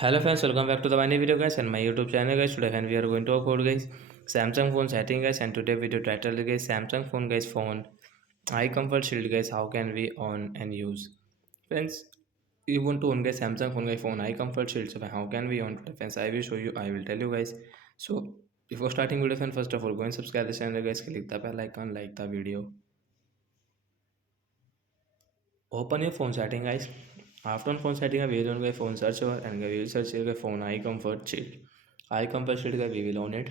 Hello friends, welcome back to the my new video guys and my YouTube channel guys. Today we are going to talk about guys Samsung phone setting guys, and today video title guys Samsung phone guys phone eye comfort shield guys, how can we on and use. Friends, you want to on guys Samsung phone eye comfort shield, so how can we on today friends, I will show you, I will tell you guys. So before starting video friends, first of all go and subscribe the channel guys, click the bell icon, like the video. Open your phone setting guys. After on phone setting we will on guys phone search over and we will search your phone eye comfort shield. Eye comfort shield guys, we will on it.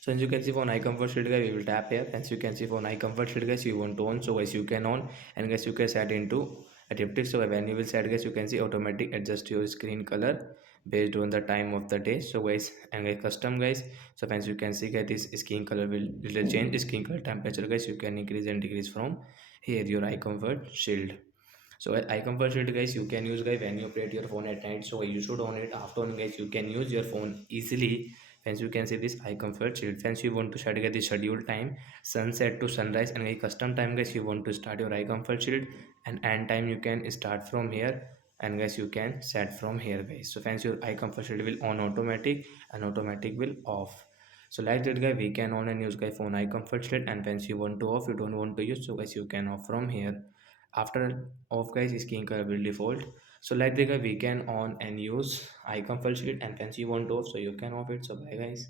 So as you can see phone eye comfort shield guys, we will tap here. As you can see phone eye comfort shield guys, you want to on, so guys you can on, and guys you can set into adaptive. So when you will set guys, you can see automatic adjust your screen color based on the time of the day. So guys, and guys custom guys, so as you can see guys, this skin color will change skin color temperature guys, you can increase and decrease from here your eye comfort shield. So eye comfort shield guys, you can use guys when you operate your phone at night, so you should on it. After on guys, you can use your phone easily. Hence you can see this eye comfort shield. Hence you want to set guys the schedule time, sunset to sunrise, and guys custom time guys, you want to start your eye comfort shield, and end time you can start from here, and guys you can set from here guys. So hence your eye comfort shield will on automatic and automatic will off. So like that guys, we can on and use guys phone eye comfort shield, and once you want to off, you don't want to use, so guys you can off from here. After off guys, skin color will default. So like the guy, we can on and use eye comfort shield, and once you want to off, so you can off it. So bye guys.